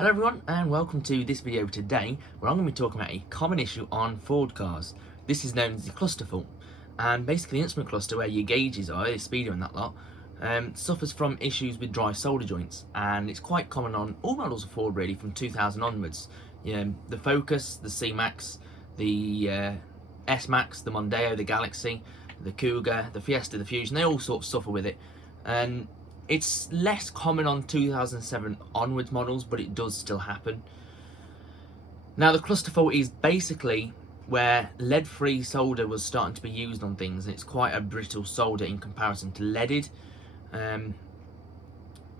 Hello everyone and welcome to this video today where I'm going to be talking about a common issue on Ford cars. This is known as the cluster fault, and basically the instrument cluster where your gauges are, your speedo and that lot, suffers from issues with dry solder joints, and it's quite common on all models of Ford really from 2000 onwards. The Focus, the C-Max, the S-Max, the Mondeo, the Galaxy, the Kuga, the Fiesta, the Fusion, they all sort of suffer with it. And it's less common on 2007 onwards models, but it does still happen. Now the cluster fault is basically where lead-free solder was starting to be used on things, and it's quite a brittle solder in comparison to leaded.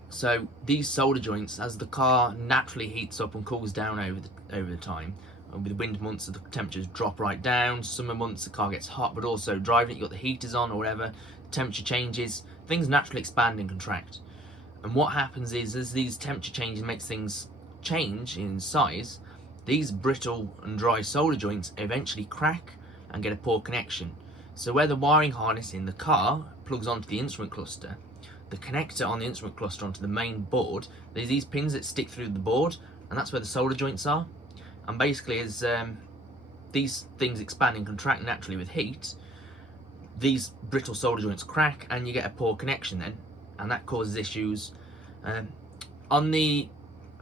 So these solder joints, as the car naturally heats up and cools down over the time, with the winter months the temperatures drop right down, summer months the car gets hot, but also driving it, you've got the heaters on or whatever, the temperature changes, things naturally expand and contract. And what happens is, as these temperature changes makes things change in size, these brittle and dry solder joints eventually crack and get a poor connection. So where the wiring harness in the car plugs onto the instrument cluster, the connector on the instrument cluster onto the main board, there's these pins that stick through the board, and that's where the solder joints are. And basically as these things expand and contract naturally with heat, these brittle solder joints crack and you get a poor connection then, and that causes issues. On the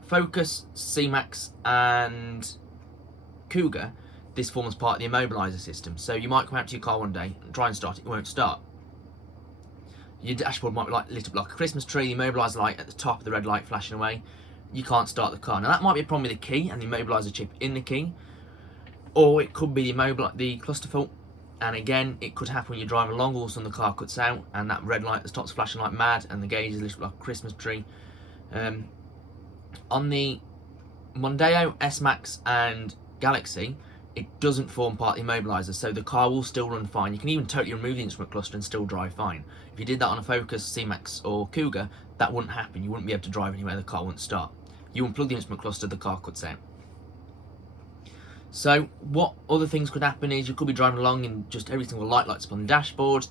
Focus, C-Max and Kuga, this forms part of the immobilser system. So you might come out to your car one day and try and start it, it won't start. Your dashboard might be lit up like a Christmas tree, the immobiliser light at the top, the red light flashing away. You can't start the car. Now that might be a problem with the key and the immobiliser chip in the key, or it could be the cluster fault. And again, it could happen when you're driving along, all of a sudden the car cuts out and that red light at the top's flashing like mad and the gauge is lit up like a Christmas tree. On the Mondeo, S-Max and Galaxy, it doesn't form part of the immobiliser, so the car will still run fine. You can even totally remove the instrument cluster and still drive fine. If you did that on a Focus, C-Max or Kuga, that wouldn't happen. You wouldn't be able to drive anywhere, the car wouldn't start. You unplug the instrument cluster, the car cuts out. So what other things could happen is you could be driving along and just every single light lights up on the dashboard.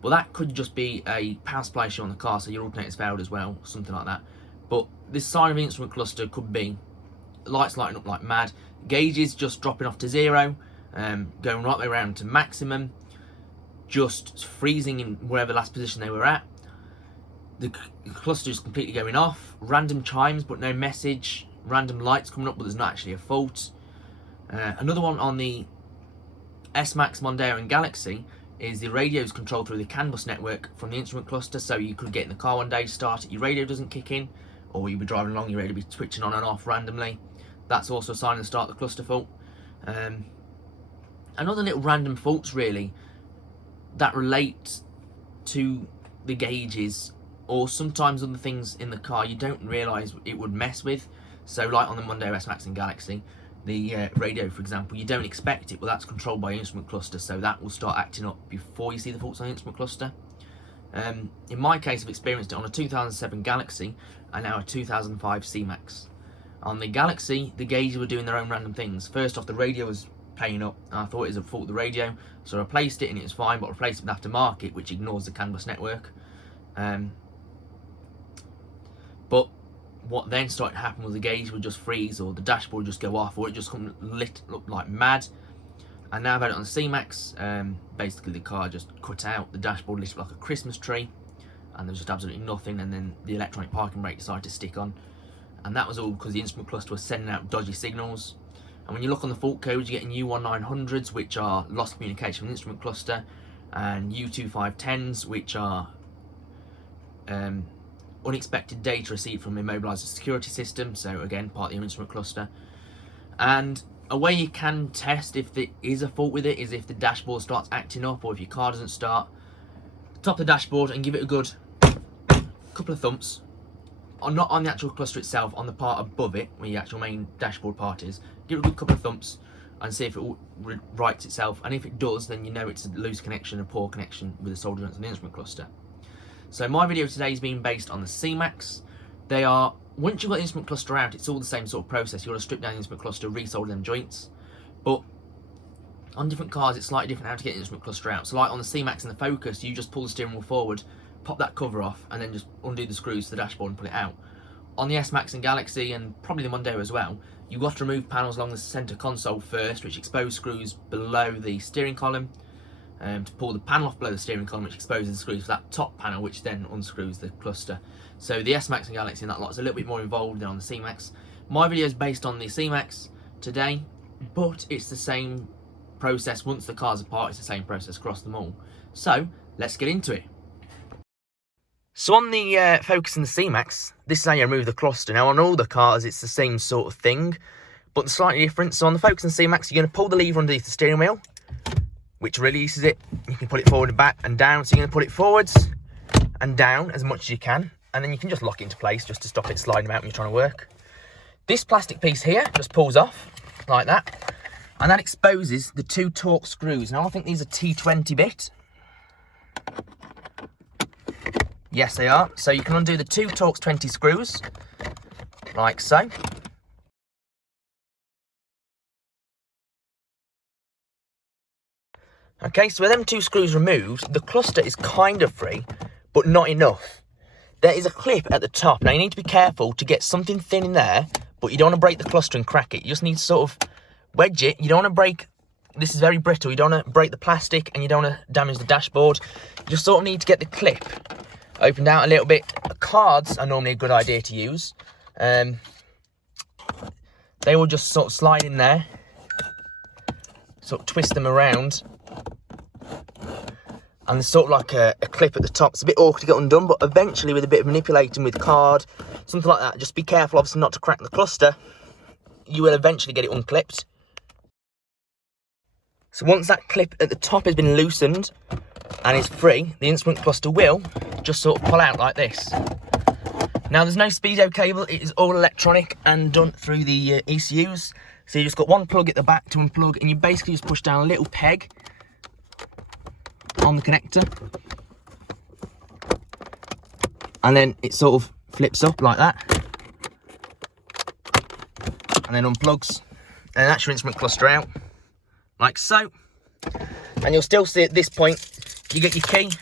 Well, that could just be a power supply issue on the car, so your alternator's failed as well, something like that. But this side of the instrument cluster could be lights lighting up like mad, gauges just dropping off to zero, going right the way around to maximum, just freezing in wherever last position they were at. The cluster is completely going off, random chimes but no message, random lights coming up but there's not actually a fault. Another one on the S-Max, Mondeo and Galaxy is the radio is controlled through the CAN bus network from the instrument cluster, so you could get in the car one day, start it, your radio doesn't kick in, or you'll be driving along, your radio will be switching on and off randomly. That's also a sign of the start of the cluster fault. And other little random faults really that relate to the gauges, or sometimes other things in the car you don't realise it would mess with. So like on the Mondeo, S-Max and Galaxy, the radio for example, you don't expect it, but that's controlled by your instrument cluster, so that will start acting up before you see the faults on the instrument cluster. In my case I've experienced it on a 2007 Galaxy and now a 2005 C-Max. On the Galaxy, the gauges were doing their own random things. First off, the radio was playing up, and I thought it was a fault of the radio, so I replaced it and it was fine, but I replaced it with aftermarket, which ignores the CAN bus network. But what then started to happen was the gauge would just freeze, or the dashboard would just go off, or it just come lit up like mad. And now I've had it on the C-Max, basically the car just cut out, the dashboard lit up like a Christmas tree, and there was just absolutely nothing, and then the electronic parking brake decided to stick on. And that was all because the instrument cluster was sending out dodgy signals. And when you look on the fault codes, you're getting U1900s, which are lost communication with the instrument cluster, and U2510s, which are unexpected data received from the immobiliser security system, so again part of the instrument cluster. And a way you can test if there is a fault with it is if the dashboard starts acting up, or if your car doesn't start. Top the dashboard and give it a good couple of thumps, not on the actual cluster itself, on the part above it where your actual main dashboard part is. Give it a good couple of thumps and see if it rights itself, and if it does, then you know it's a loose connection, a poor connection with the solder joints on the instrument cluster. So my video today has been based on the C-Max. They are, once you've got the instrument cluster out, it's all the same sort of process. You've got to strip down the instrument cluster, resolder them joints. But on different cars, it's slightly different how to get the instrument cluster out. So like on the C-Max and the Focus, you just pull the steering wheel forward, pop that cover off, and then just undo the screws to the dashboard and pull it out. on the S-Max and Galaxy, and probably the Mondeo as well, you've got to remove panels along the centre console first, which expose screws below the steering column, to pull the panel off below the steering column, which exposes the screws for that top panel, which then unscrews the cluster. So the S-Max and Galaxy and that lot is a little bit more involved than on the C-Max. My video is based on the C-Max today, but it's the same process. Once the car's apart, it's the same process across them all. So let's get into it. So on the Focus and the C-Max, this is how you remove the cluster. Now on all the cars it's the same sort of thing, but the slightly different. So on the Focus and C-Max, you're going to pull the lever underneath the steering wheel, which releases it. You can put it forward and back and down. So you're going to put it forwards and down as much as you can, and then you can just lock it into place just to stop it sliding out when you're trying to work. This plastic piece here just pulls off like that, and that exposes the 2 Torx screws. Now I think these are T20 bit. Yes, they are. So you can undo the 2 Torx 20 screws, like so. Okay, so with them 2 screws removed, the cluster is kind of free, but not enough. There is a clip at the top. Now you need to be careful to get something thin in there, but you don't want to break the cluster and crack it. You just need to sort of wedge it. You don't want to break, this is very brittle, you don't want to break the plastic and you don't want to damage the dashboard. You just sort of need to get the clip opened out a little bit. Cards are normally a good idea to use. They will just sort of slide in there, sort of twist them around, and there's sort of like a clip at the top. It's a bit awkward to get undone, but eventually with a bit of manipulating with card, something like that, just be careful obviously not to crack the cluster, you will eventually get it unclipped. So once that clip at the top has been loosened and is free, the instrument cluster will just sort of pull out like this. Now there's no speedo cable, it is all electronic and done through the ECUs. So you just got one plug at the back to unplug, and you basically just push down a little peg on the connector, and then it sort of flips up like that, and then unplugs, and that's your instrument cluster out, like so. And you'll still see at this point, you get your key,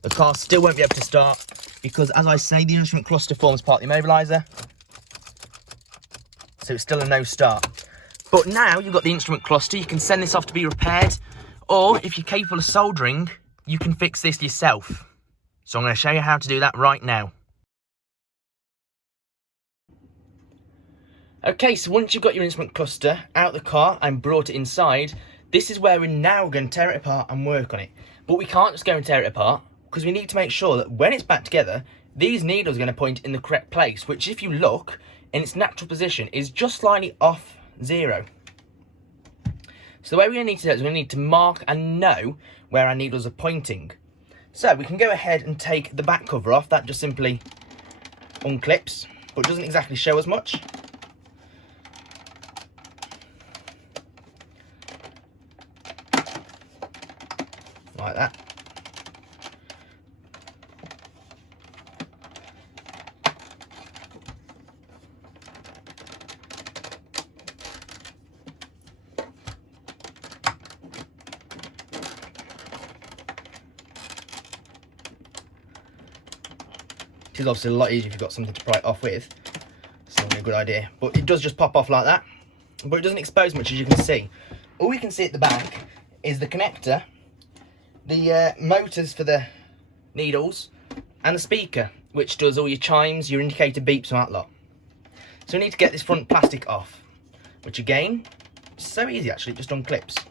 the car still won't be able to start, because as I say, the instrument cluster forms part of the immobiliser, so it's still a no start. But now you've got the instrument cluster, you can send this off to be repaired, or if you're capable of soldering, you can fix this yourself. So I'm going to show you how to do that right now. Okay, so once you've got your instrument cluster out of the car and brought it inside, this is where we're now going to tear it apart and work on it. But we can't just go and tear it apart, because we need to make sure that when it's back together, these needles are going to point in the correct place, which if you look, in its natural position, is just slightly off 0. So the way we're going to need to do it is we're going to need to mark and know where our needles are pointing. So we can go ahead and take the back cover off. That just simply unclips, but doesn't exactly show us much. Like that. It is obviously a lot easier if you've got something to pry it off with. It's not a good idea, but it does just pop off like that. But it doesn't expose much, as you can see. All we can see at the back is the connector, the motors for the needles, and the speaker, which does all your chimes, your indicator beeps and that lot. So we need to get this front plastic off, which again, is so easy actually, it just unclips.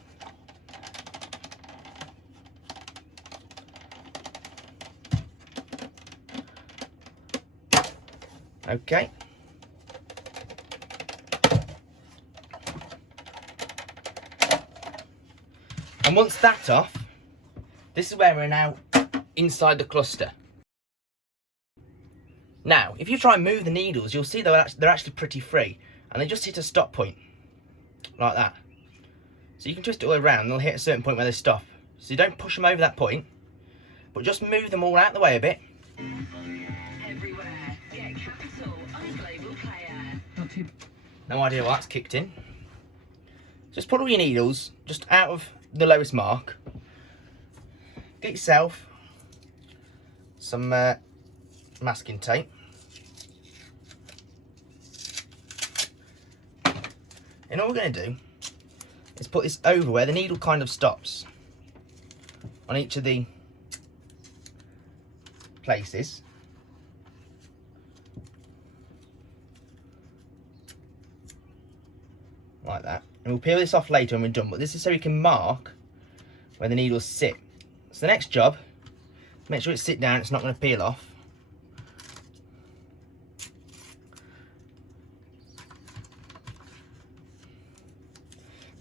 Okay. And once that's off, this is where we're now inside the cluster. Now, if you try and move the needles, you'll see they're actually pretty free, and they just hit a stop point, like that. So you can twist it all around, and they'll hit a certain point where they stop. So you don't push them over that point, but just move them all out of the way a bit. No idea why that's kicked in. Just put all your needles just out of the lowest mark. Get yourself some masking tape. And all we're going to do is put this over where the needle kind of stops on each of the places. Like that. And we'll peel this off later when we're done, but this is so we can mark where the needles sit. So the next job, make sure it's sit down, it's not going to peel off.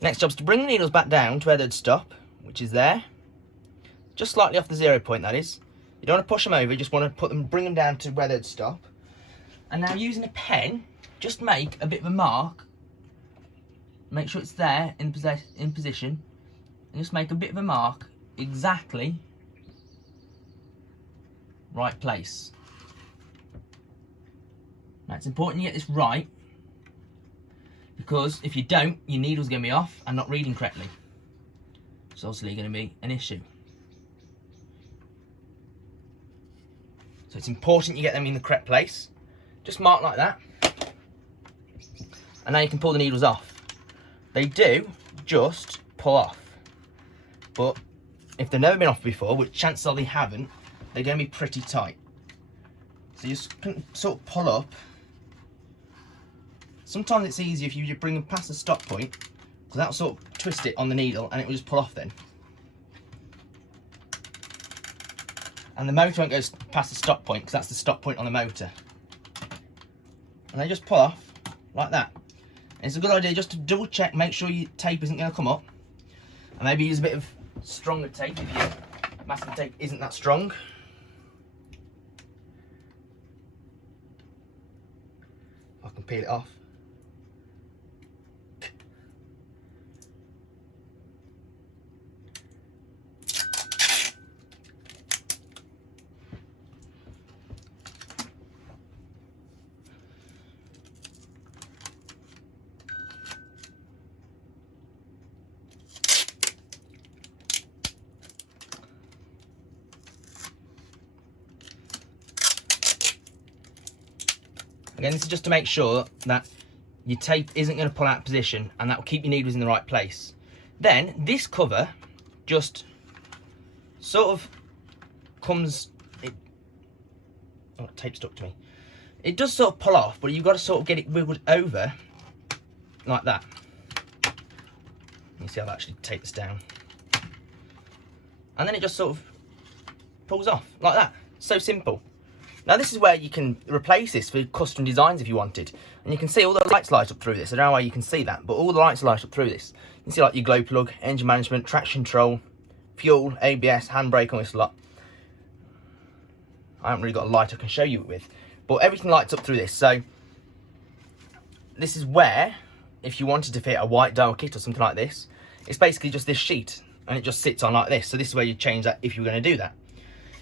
Next job is to bring the needles back down to where they'd stop, which is there. Just slightly off the 0 point, that is. You don't want to push them over, you just want to bring them down to where they'd stop. And now using a pen, just make a bit of a mark. Make sure it's there in position. And just make a bit of a mark exactly right place. Now it's important you get this right, because if you don't, your needle's going to be off and not reading correctly. It's obviously going to be an issue. So it's important you get them in the correct place. Just mark like that. And now you can pull the needles off. They do just pull off. But if they've never been off before, which chances are they haven't, they're going to be pretty tight. So you just can sort of pull up. Sometimes it's easier if you bring them past the stop point, because that'll sort of twist it on the needle and it will just pull off then. And the motor won't go past the stop point, because that's the stop point on the motor. And they just pull off like that. And it's a good idea just to double check, make sure your tape isn't going to come up. And maybe use a bit of stronger tape if your masking tape isn't that strong. I can peel it off. Again, this is just to make sure that your tape isn't going to pull out of position, and that will keep your needles in the right place. Then this cover just sort of comes, tape stuck to me. It does sort of pull off, but you've got to sort of get it wiggled over like that. You see I've actually taped this down. And then it just sort of pulls off like that. So simple. Now this is where you can replace this for custom designs if you wanted. And you can see all the lights light up through this. I don't know why you can see that, but all the lights light up through this. You can see like your glow plug, engine management, traction control, fuel, ABS, handbrake, all this lot. I haven't really got a light I can show you it with, but everything lights up through this. So this is where, if you wanted to fit a white dial kit or something like this, it's basically just this sheet and it just sits on like this. So this is where you change that if you were going to do that.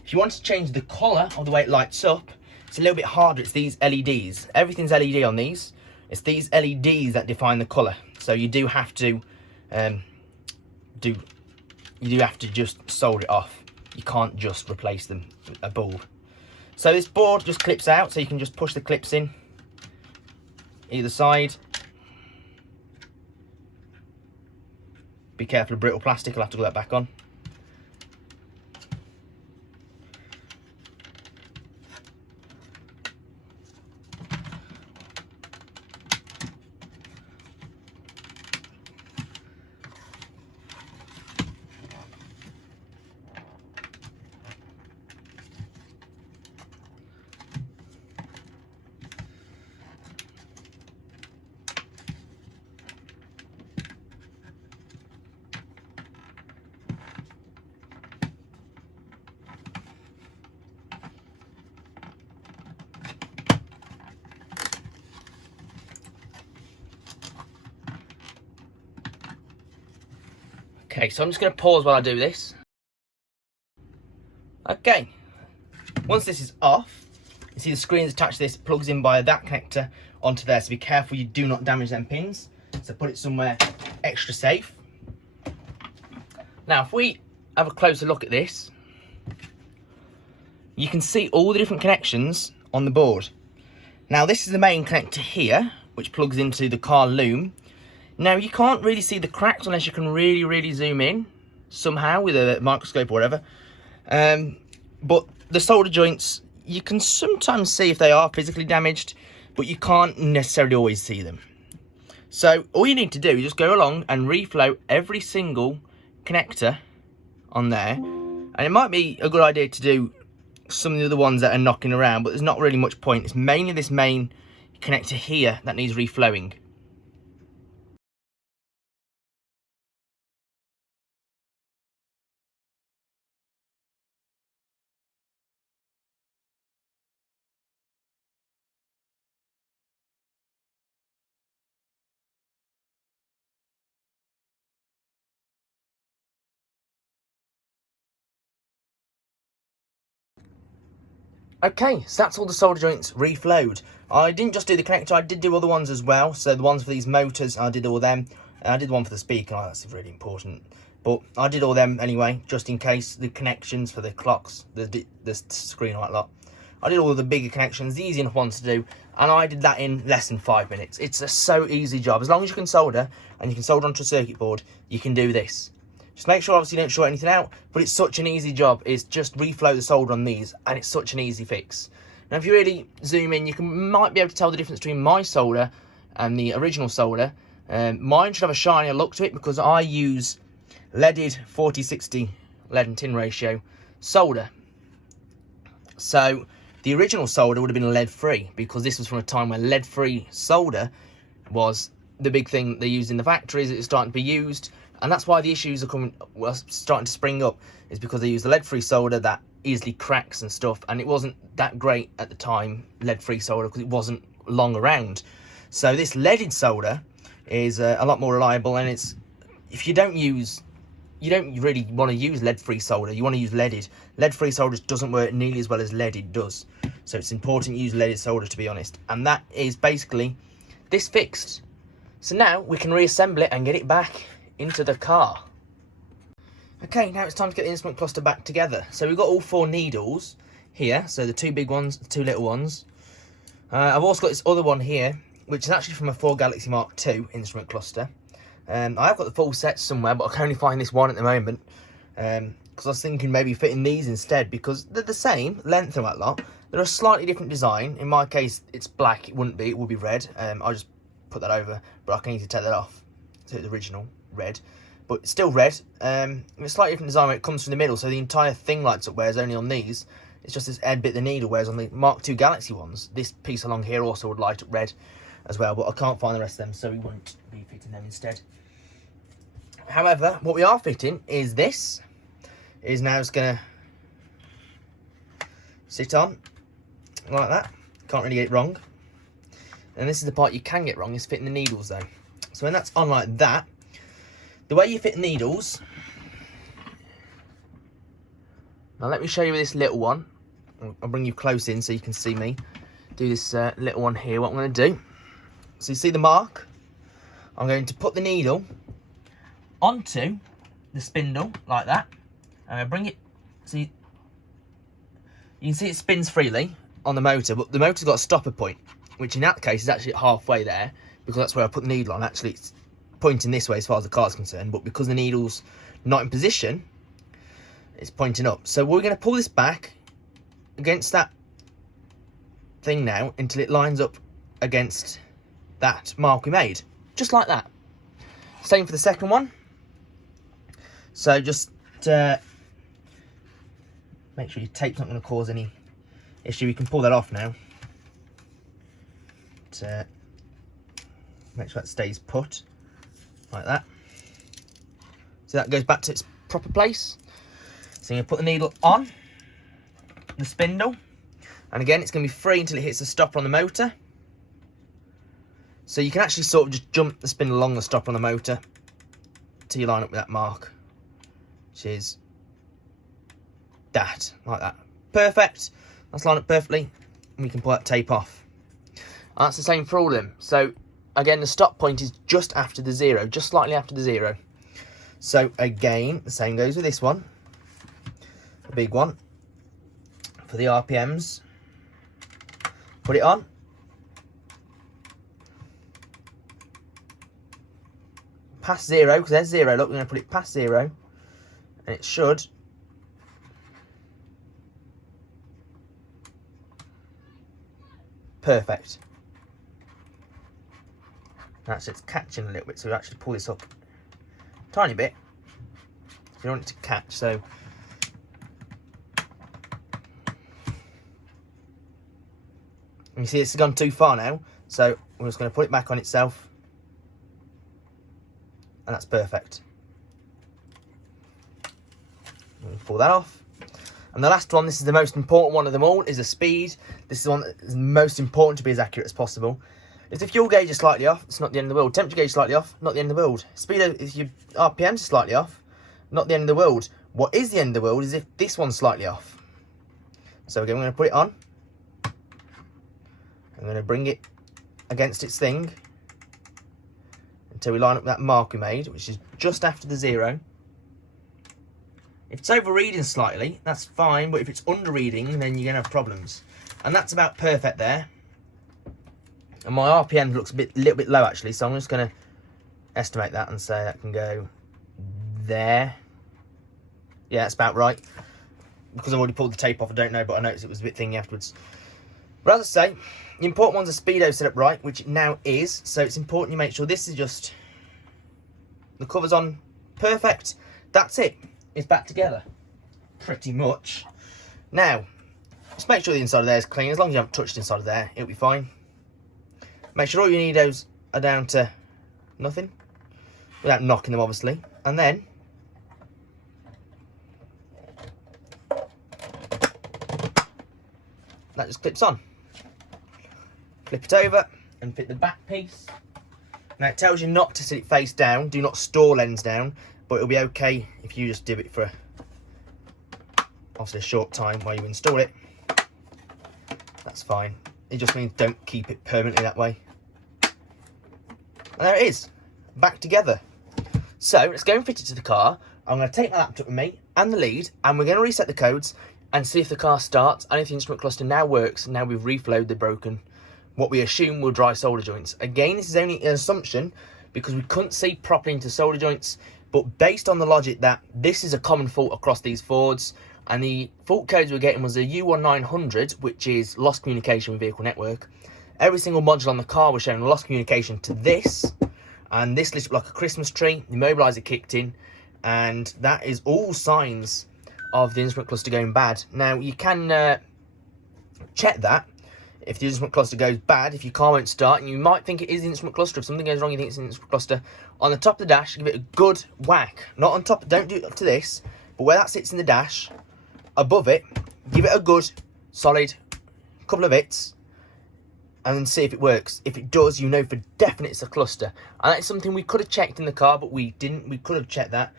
If you want to change the colour or the way it lights up, it's a little bit harder. It's these LEDs. Everything's LED on these. It's these LEDs that define the colour. So you do have to just solder it off. You can't just replace them with a bulb. So this board just clips out, so you can just push the clips in either side. Be careful of brittle plastic. I'll have to glue that back on. Okay, so I'm just going to pause while I do this. Okay, once this is off, you see the screen's attached to this, plugs in by that connector onto there, so be careful you do not damage them pins. So put it somewhere extra safe. Now if we have a closer look at this, you can see all the different connections on the board. Now this is the main connector here, which plugs into the car loom. Now you can't really see the cracks unless you can really zoom in somehow with a microscope or whatever. But the solder joints, you can sometimes see if they are physically damaged, but you can't necessarily always see them. So all you need to do is just go along and reflow every single connector on there. And it might be a good idea to do some of the other ones that are knocking around, but there's not really much point. It's mainly this main connector here that needs reflowing. Okay, so that's all the solder joints reflowed. I didn't just do the connector, I did do other ones as well. So the ones for these motors, I did all them. I did one for the speaker, that's really important. But I did all them anyway, just in case. The connections for the clocks, the screen light lot. I did all the bigger connections, the easy enough ones to do, and I did that in less than 5 minutes. It's a so easy job. As long as you can solder, and you can solder onto a circuit board, you can do this. Just make sure obviously you don't short anything out, but it's such an easy job. It's just reflow the solder on these, and it's such an easy fix. Now if you really zoom in, might be able to tell the difference between my solder and the original solder. Mine should have a shinier look to it because I use leaded 40-60 lead and tin ratio solder. So the original solder would have been lead-free, because this was from a time when lead-free solder was the big thing they used in the factories. It's starting to be used. And that's why the issues are starting to spring up, is because they use the lead-free solder that easily cracks and stuff, and it wasn't that great at the time, lead-free solder, because it wasn't long around. So this leaded solder is a lot more reliable, and it's, if you don't really want to use lead-free solder, you want to use leaded. Lead-free solder doesn't work nearly as well as leaded does. So it's important to use leaded solder, to be honest. And that is basically this fixed. So now we can reassemble it and get it back into the car. Okay, now it's time to get the instrument cluster back together. So we've got all 4 needles here, so the 2 big ones, the 2 little ones. I've also got this other one here, which is actually from a Ford Galaxy Mark II instrument cluster. I have got the full set somewhere, but I can only find this one at the moment, because I was thinking maybe fitting these instead, because they're the same length and that lot. They're a slightly different design. In my case, it's black. It wouldn't be. It would be red. I just put that over, but I can need to take that off. So the original red, but it's still red. It's slightly different design where it comes from the middle, so the entire thing lights up, whereas only on these it's just this end bit of the needle, whereas on the Mark II Galaxy ones, this piece along here also would light up red as well, but I can't find the rest of them, so we won't be fitting them instead. However, what we are fitting is this. It is now just gonna sit on like that. Can't really get it wrong. And this is the part you can get wrong, is fitting the needles though. So when that's on like that, the way you fit needles, now let me show you this little one. I'll bring you close in so you can see me do this little one here. What I'm going to do, so you see the mark, I'm going to put the needle onto the spindle like that, and I bring it, see, you can see it spins freely on the motor, but the motor's got a stopper point, which in that case is actually halfway there, because that's where I put the needle on. Actually it's pointing this way as far as the car's concerned, but because the needle's not in position, it's pointing up. So we're going to pull this back against that thing now until it lines up against that mark we made, just like that. Same for the second one. So just make sure your tape's not going to cause any issue. You can pull that off now to make sure that stays put like that. So that goes back to its proper place. So you're going to put the needle on the spindle, and again it's going to be free until it hits the stopper on the motor. So you can actually sort of just jump the spindle along the stopper on the motor till you line up with that mark, which is that, like that. Perfect. That's lined up perfectly, and we can pull that tape off. And that's the same for all of them. So again, the stop point is just after the 0, just slightly after the 0. So again, the same goes with this one, the big one. For the RPMs, put it on, past 0, because there's 0, look, we're going to put it past 0, and it should perfect. That's it's catching a little bit, so we actually pull this up a tiny bit. We don't want it to catch, so and you see this has gone too far now, so we're just going to put it back on itself, and that's perfect. We'll pull that off. And the last one, this is the most important one of them all, is the speed. This is the one that is most important to be as accurate as possible. If the fuel gauge is slightly off, it's not the end of the world. Temperature gauge is slightly off, not the end of the world. Speed, if your RPM is slightly off, not the end of the world. What is the end of the world is if this one's slightly off. So again, we're going to put it on. I'm going to bring it against its thing until we line up that mark we made, which is just after the 0. If it's overreading slightly, that's fine, but if it's underreading, then you're going to have problems. And that's about perfect there. And my RPM looks a little bit low actually, so I'm just going to estimate that and say that can go there. Yeah, that's about right. Because I've already pulled the tape off, I don't know, but I noticed it was a bit thingy afterwards. But as I say, the important one's a speedo set up right, which it now is. So it's important you make sure this is just, the cover's on perfect. That's it. It's back together. Pretty much. Now, just make sure the inside of there is clean. As long as you haven't touched the inside of there, it'll be fine. Make sure all your needles are down to nothing, without knocking them obviously. And then, that just clips on. Flip it over and fit the back piece. Now it tells you not to sit it face down, do not store lens down, but it'll be okay if you just do it for obviously a short time while you install it. That's fine. It just means don't keep it permanently that way. And there it is, back together. So let's go and fit it to the car. I'm going to take my laptop with me and the lead, and we're going to reset the codes and see if the car starts and if the instrument cluster now works. Now we've reflowed the broken, what we assume were dry solder joints. Again, this is only an assumption because we couldn't see properly into solder joints, but based on the logic that this is a common fault across these Fords, and the fault codes we're getting was a U1900, which is lost communication with vehicle network. Every single module on the car was showing lost communication to this, and this lit up like a Christmas tree. The immobiliser kicked in, and that is all signs of the instrument cluster going bad. Now, you can check that if the instrument cluster goes bad, if your car won't start, and you might think it is the instrument cluster. If something goes wrong, you think it's the instrument cluster. On the top of the dash, give it a good whack. Not on top, don't do it up to this, but where that sits in the dash, above it, give it a good, solid couple of hits, and then see if it works. If it does, you know for definite it's a cluster. And that is something we could have checked in the car, but we didn't. We could have checked that.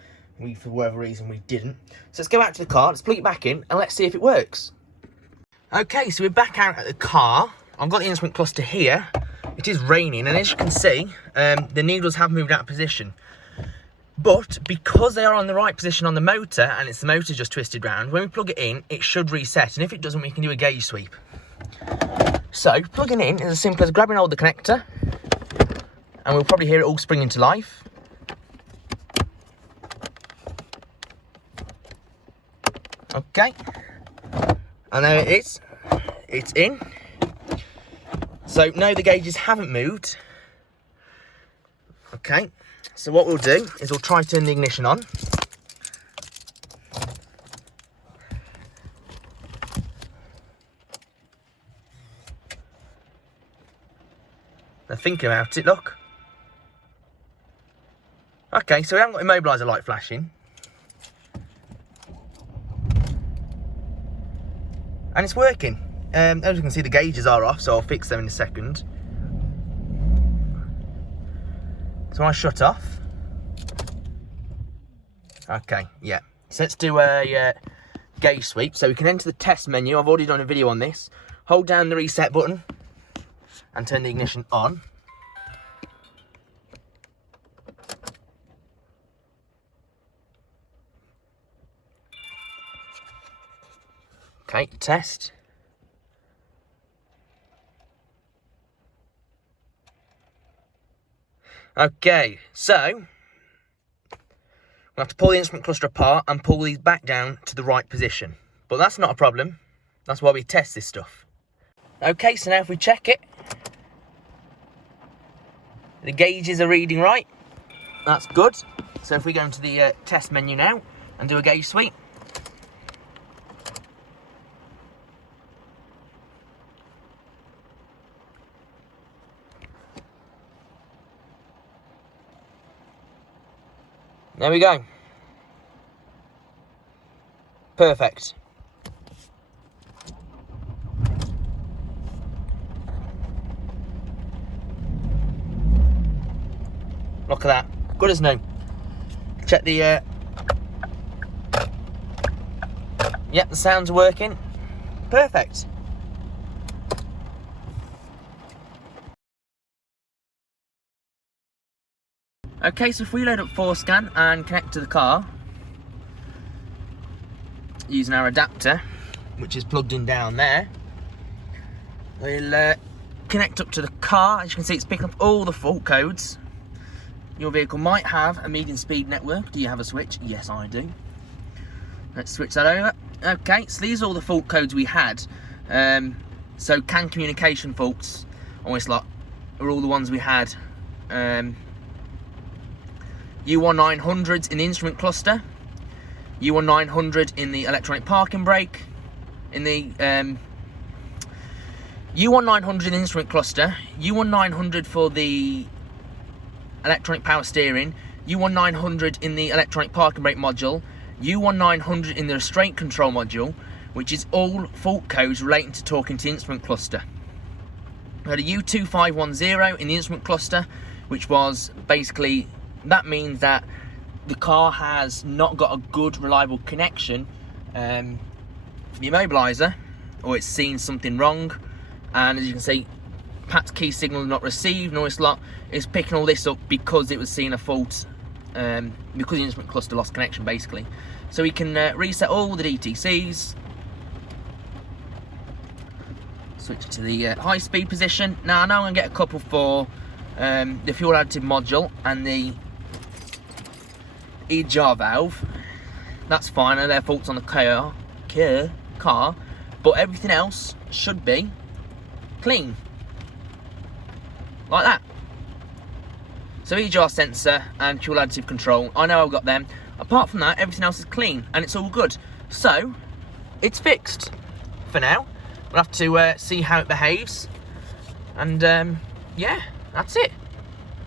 For whatever reason, we didn't. So let's go out to the car, let's plug it back in, and let's see if it works. Okay, so we're back out at the car. I've got the instrument cluster here. It is raining, and as you can see, the needles have moved out of position. But because they are on the right position on the motor, and it's the motor just twisted round, when we plug it in, it should reset. And if it doesn't, we can do a gauge sweep. So plugging in is as simple as grabbing hold of the connector, and we'll probably hear it all spring into life. Okay, and there it is. It's in. So no, the gauges haven't moved. Okay, so what we'll do is we'll try to turn the ignition on. Now think about it, look. Okay, so we haven't got immobiliser light flashing. And it's working. As you can see, the gauges are off, so I'll fix them in a second. So I shut off. Okay, yeah. So let's do a gauge sweep. So we can enter the test menu. I've already done a video on this. Hold down the reset button and turn the ignition on. Okay, test. Okay, so We'll have to pull the instrument cluster apart and pull these back down to the right position. But that's not a problem. That's why we test this stuff. Okay, so now if we check it, the gauges are reading right. That's good. So if we go into the test menu now and do a gauge sweep. There we go. Perfect. Look at that. Good as new. Check the... Yep, the sound's working. Perfect. Okay, so if we load up Forescan and connect to the car using our adapter, which is plugged in down there, we'll connect up to the car. As you can see, it's picking up all the fault codes. Your vehicle might have a medium speed network. Do you have a switch? Yes, I do. Let's switch that over. Okay, so these are all the fault codes we had. So CAN communication faults, almost like, are all the ones we had. U1900s in the instrument cluster, U1900 in the electronic parking brake, in the U1900 in the instrument cluster, U1900 for the electronic power steering, U1900 in the electronic parking brake module, U1900 in the restraint control module, which is all fault codes relating to talking to the instrument cluster. We had a U2510 in the instrument cluster, which was basically, that means that the car has not got a good reliable connection for the immobiliser, or it's seen something wrong, and as you can see, Pat's key signal not received, and all this lot is picking all this up because it was seeing a fault, because the instrument cluster lost connection basically. So we can reset all the DTCs, switch to the high speed position. Now I know I'm going to get a couple for the fuel additive module and the jar valve. That's fine, and they're faults on the car, but everything else should be clean, like that. So jar sensor and fuel additive control, I know I've got them. Apart from that, everything else is clean and it's all good. So it's fixed for now. We'll have to see how it behaves, and yeah, that's it.